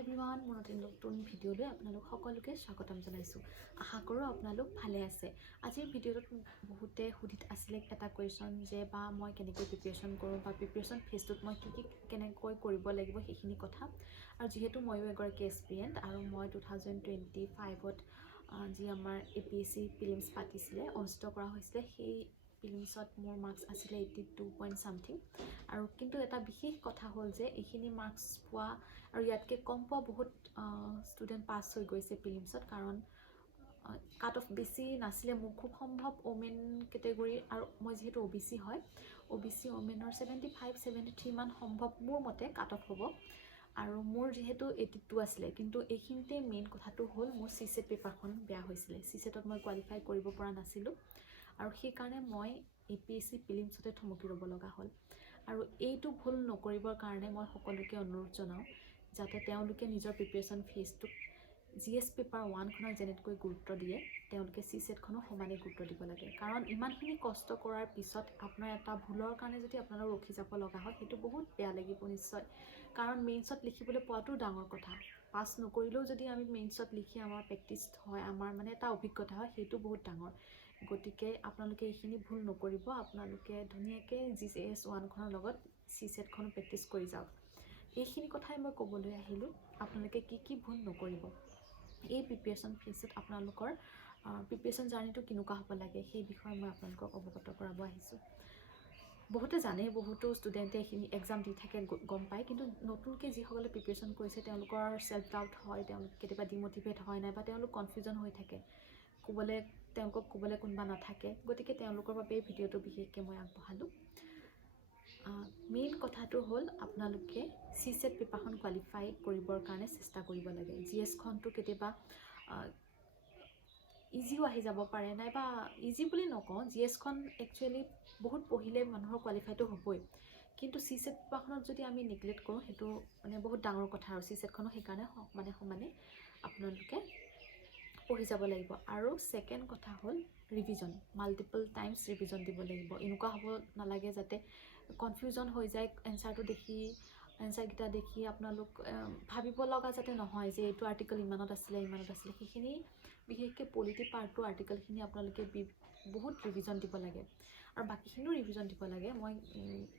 Everyone, মোৰ নতুন ভিডিঅ'লৈ আপোনালোক সকলোকে স্বাগতম জনাইছোঁ। আশা কৰোঁ আপোনালোক ভালে আছে। আজিৰ ভিডিঅ'টোত বহুতে সুধিত আছিলে এটা কুৱেশ্যন যে মই কেনেকৈ প্ৰিপেৰেশ্যন কৰোঁ বা প্ৰিপেৰেশ্যন ফেজটোত মই কি কেনেকৈ কৰিব লাগিব সেইখিনি কথা। আৰু যিহেতু ময়ো এগৰাকী এছপিৰেণ্ট আৰু মই 2025ত যি আমাৰ APSC প্ৰিলিমছ পাতিছিলে অনুষ্ঠিত কৰা হৈছিলে, সেই প্ৰিলিমছত মোৰ মাৰ্কছ আছিলে 82 পইণ্ট ছামথিং। আৰু কিন্তু এটা বিশেষ কথা হ'ল যে এইখিনি মাৰ্কছ পোৱা আৰু ইয়াতকৈ কম পোৱা বহুত ষ্টুডেণ্ট পাছ হৈ গৈছে প্ৰিলিমছত, কাৰণ কাট অফ বেছি নাছিলে। মোৰ খুব সম্ভৱ ওমেন কেটেগৰী, আৰু মই যিহেতু OBC হয়, OBC ওমেনৰ 75-73 মান সম্ভৱ মোৰ মতে কাট অফ হ'ব। আৰু মোৰ যিহেতু 82 আছিলে, কিন্তু এইখিনিতে মেইন কথাটো হ'ল মোৰ CSET পেপাৰখন বেয়া হৈছিলে। CSETত মই কোৱালিফাই কৰিব পৰা নাছিলোঁ, আৰু সেইকাৰণে মই APSC প্ৰিলিমছতে থমকি ৰ'ব লগা হ'ল। আৰু এইটো ভুল নকৰিবৰ কাৰণে মই সকলোকে অনুৰোধ জনাওঁ যাতে তেওঁলোকে নিজৰ প্ৰিপেৰেশ্যন ফেজটোক GS পেপাৰ 1খনক যেনেকৈ গুৰুত্ব দিয়ে, তেওঁলোকে CSETখনো সমানে গুৰুত্ব দিব লাগে। কাৰণ ইমানখিনি কষ্ট কৰাৰ পিছত আপোনাৰ এটা ভুলৰ কাৰণে যদি আপোনালোক ৰখি যাব লগা হয়, সেইটো বহুত বেয়া লাগিব নিশ্চয়। কাৰণ মেইনছত লিখিবলৈ পোৱাটো ডাঙৰ কথা। পাছ নকৰিলেও যদি আমি মেইনছত লিখি আমাৰ প্ৰেক্টিছ হয়, আমাৰ মানে এটা অভিজ্ঞতা হয়, সেইটো বহুত ডাঙৰ। গতিকে আপোনালোকে এইখিনি ভুল নকৰিব। আপোনালোকে ধুনীয়াকৈ GS 1খনৰ লগত CSETখনো প্ৰেক্টিছ কৰি যাওক। এইখিনি কথাই মই ক'বলৈ আহিলোঁ। আপোনালোকে কি ভুল নকৰিব। এই প্ৰিপেৰেশ্যন ফেজত আপোনালোকৰ প্ৰিপেৰেশ্যন জাৰ্ণিটো কেনেকুৱা হ'ব লাগে সেই বিষয়ে মই আপোনালোকক অৱগত কৰাব আহিছোঁ। বহুতে জানে, বহুতো ষ্টুডেণ্টে এইখিনি এক্সাম দি থাকে, গম পায়, কিন্তু নতুনকৈ যিসকলে প্ৰিপেৰেশ্যন কৰিছে তেওঁলোকৰ চেল্ফ ডাউট হয়, তেওঁলোক কেতিয়াবা ডিম'টিভেট হয়, নাইবা তেওঁলোক কনফিউজন হৈ থাকে, তেওঁলোকক ক'বলৈ কোনোবা নাথাকে। গতিকে তেওঁলোকৰ বাবে এই ভিডিঅ'টো বিশেষকৈ মই আগবঢ়ালোঁ। মেইন কথাটো হ'ল আপোনালোকে CSET পেপাৰখন কোৱালিফাই কৰিবৰ কাৰণে চেষ্টা কৰিব লাগে। GSখনটো কেতিয়াবা ইজিও আহি যাব পাৰে, নাইবা ইজি বুলি নকওঁ, GSখন একচুৱেলি বহুত পঢ়িলে মানুহৰ কোৱালিফাইটো হ'বই, কিন্তু CSET পেপাৰখনত যদি আমি নেগলেক্ট কৰোঁ, সেইটো মানে বহুত ডাঙৰ কথা। আৰু CSETখনো সেইকাৰণে সমানে আপোনালোকে পঢ়ি যাব লাগিব। আৰু ছেকেণ্ড কথা হ'ল ৰিভিজন, মাল্টিপল টাইমছ ৰিভিজন দিব লাগিব। এনেকুৱা হ'ব নালাগে যাতে কনফিউজন হৈ যায় এনচাৰকেইটা দেখি আপোনালোক ভাবিব লগা যাতে নহয় যে এইটো আৰ্টিকল ইমানত আছিলে। সেইখিনি বিশেষকৈ পলিটি পাৰ্টটো আৰ্টিকলখিনি আপোনালোকে বহুত ৰিভিজন দিব লাগে, আৰু বাকীখিনিও ৰিভিজন দিব লাগে। মই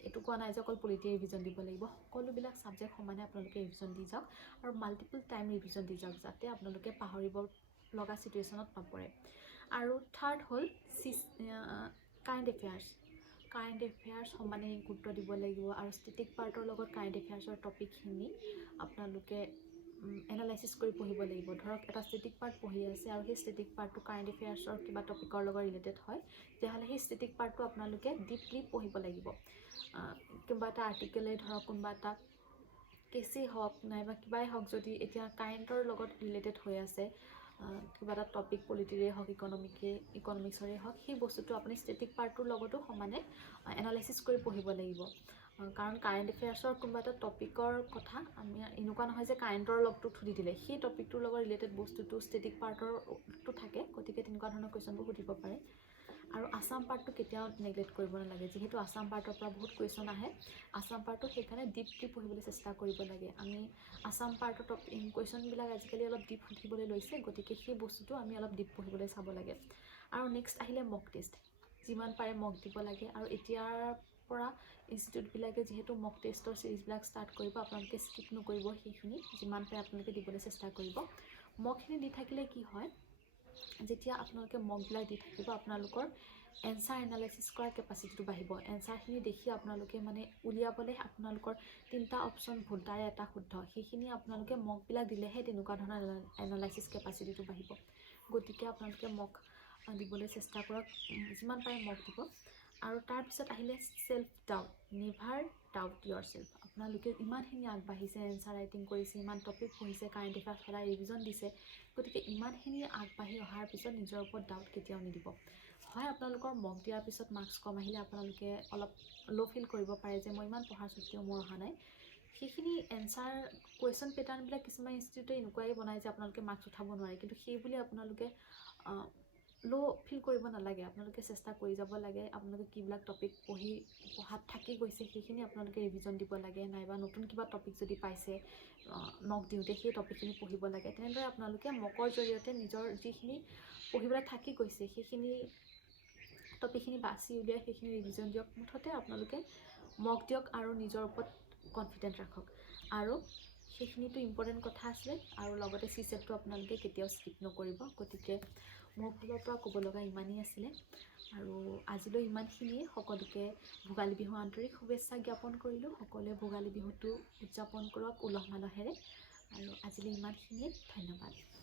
এইটো কোৱা নাই যে অকল পলিটিয়ে ৰিভিজন দিব লাগিব। সকলোবিলাক ছাবজেক্ট সমানে আপোনালোকে ৰিভিজন দি যাওক, আৰু মাল্টিপল টাইম ৰিভিজন দি যাওক, যাতে আপোনালোকে পাহৰিব লগা চিটুৱেশ্যনত নপৰে। আৰু থাৰ্ড হ'ল কাৰেণ্ট এফেয়াৰ্ছ সমানে গুৰুত্ব দিব লাগিব। আৰু ষ্টেটিক পাৰ্টৰ লগত কাৰেণ্ট এফেয়াৰ্ছৰ টপিকখিনি আপোনালোকে এনালাইচিছ কৰি পঢ়িব লাগিব। ধৰক এটা ষ্টেটিক পাৰ্ট পঢ়ি আছে আৰু সেই ষ্টেটিক পাৰ্টটো কাৰেণ্ট এফেয়াৰ্ছৰ কিবা টপিকৰ লগত ৰিলেটেড হয়, তেতিয়াহ'লে সেই ষ্টেটিক পাৰ্টটো আপোনালোকে ডিপলি পঢ়িব লাগিব। কিবা এটা আৰ্টিকেলেই ধৰক, কোনোবা এটা কেছেই হওক, নাইবা কিবাই হওক, যদি এতিয়া কাৰেণ্টৰ লগত ৰিলেটেড হৈ আছে, কিবা এটা টপিক পলিটিৰে হওক, ইকনমিক্সৰে হওক, সেই বস্তুটো আপুনি ষ্টেটিক পাৰ্টটোৰ লগতো সমানে এনালাইচিছ কৰি পঢ়িব লাগিব। কাৰণ কাৰেণ্ট এফেয়াৰ্ছৰ কোনোবা এটা টপিকৰ কথা আমি এনেকুৱা নহয় যে কাৰেণ্টৰ লগটো সুধি দিলে, সেই টপিকটোৰ লগত ৰিলেটেড বস্তুটো ষ্টেটিক পাৰ্টৰটো থাকে। গতিকে তেনেকুৱা ধৰণৰ কুৱেশ্যনবোৰ সুধিব পাৰে। আৰু আছাম পাৰ্টটো কেতিয়াও নেগলেক্ট কৰিব নালাগে, যিহেতু আছাম পাৰ্টৰ পৰা বহুত কুৱেশ্যন আহে। আছাম পাৰ্টটো সেইকাৰণে ডিপলি পঢ়িবলৈ চেষ্টা কৰিব লাগে। আমি আছাম পাৰ্টৰ কুৱেশ্যনবিলাক আজিকালি অলপ ডিপ সুধিবলৈ লৈছে, গতিকে সেই বস্তুটো আমি অলপ ডিপ পঢ়িবলৈ চাব লাগে। আৰু নেক্সট আহিলে মক টেষ্ট, যিমান পাৰে মক দিব লাগে। আৰু এতিয়াৰ পৰা ইনষ্টিটিউটবিলাকে যিহেতু মক টেষ্টৰ চিৰিজবিলাক ষ্টাৰ্ট কৰিব, আপোনালোকে স্কিপ নকৰিব। সেইখিনি যিমান পাৰে আপোনালোকে দিবলৈ চেষ্টা কৰিব। মকখিনি দি থাকিলে কি হয়, যেতিয়া আপোনালোকে মকবিলাক দি থাকিব, আপোনালোকৰ এনচাৰ এনালাইচিছ কৰাৰ কেপাচিটিটো বাঢ়িব। এনচাৰখিনি দেখি আপোনালোকে মানে উলিয়াবলৈ আপোনালোকৰ 3টা অপশ্যন ভুল, তাৰে এটা শুদ্ধ, সেইখিনি আপোনালোকে মকবিলাক দিলেহে তেনেকুৱা ধৰণৰ এনালাইচিছ কেপাচিটিটো বাঢ়িব। গতিকে আপোনালোকে মক দিবলৈ চেষ্টা কৰক, যিমান পাৰে মক দিব। আৰু তাৰপিছত আহিলে চেল্ফ ডাউট। নেভাৰ ডাউট ইয়ৰ চেল্ফ। আপোনালোকে ইমানখিনি আগবাঢ়িছে, এনচাৰ ৰাইটিং কৰিছে, ইমান টপিক পঢ়িছে, কাৰেণ্ট এফেয়াৰ্ছ সদায় ৰিভিজন দিছে, গতিকে ইমানখিনি আগবাঢ়ি অহাৰ পিছত নিজৰ ওপৰত ডাউট কেতিয়াও নিদিব। হয়, আপোনালোকৰ মক দিয়াৰ পিছত মাৰ্কছ কম আহিলে আপোনালোকে অলপ ল' ফিল কৰিব পাৰে যে মই ইমান পঢ়াৰ স্বত্বেও মোৰ অহা নাই। সেইখিনি এনচাৰ কুৱেশ্যন পেটাৰ্ণবিলাক কিছুমান ইনষ্টিটিউটে এনেকুৱাই বনায় যে আপোনালোকে মাৰ্কছ উঠাব নোৱাৰে, কিন্তু সেই বুলি আপোনালোকে ল' ফিল কৰিব নালাগে। আপোনালোকে চেষ্টা কৰি যাব লাগে। আপোনালোকে কিবিলাক টপিক পঢ়াত থাকি গৈছে সেইখিনি আপোনালোকে ৰিভিজন দিব লাগে, নাইবা নতুন কিবা টপিক যদি পাইছে মক দিওঁতে সেই টপিকখিনি পঢ়িব লাগে। তেনেদৰে আপোনালোকে মকৰ জৰিয়তে নিজৰ যিখিনি পঢ়িবলৈ থাকি গৈছে সেইখিনি টপিকখিনি বাছি উলিয়াই সেইখিনি ৰিভিজন দিয়ক। মুঠতে আপোনালোকে মক দিয়ক আৰু নিজৰ ওপৰত কনফিডেণ্ট ৰাখক। আৰু সেইখিনিতো ইম্পৰ্টেণ্ট কথা আছিলে। আৰু লগতে চিছেটটো আপোনালোকে কেতিয়াও স্কিপ নকৰিব। গতিকে মোৰ ফালৰ পৰা ক'ব লগা ইমানেই আছিলে। আৰু আজিলৈ ইমানখিনিয়ে। সকলোকে ভোগালী বিহু আন্তৰিক শুভেচ্ছা জ্ঞাপন কৰিলোঁ। সকলোৱে ভোগালী বিহুটো উদযাপন কৰক উলহ মালহেৰে। আৰু আজিলৈ ইমানখিনিয়ে। ধন্যবাদ।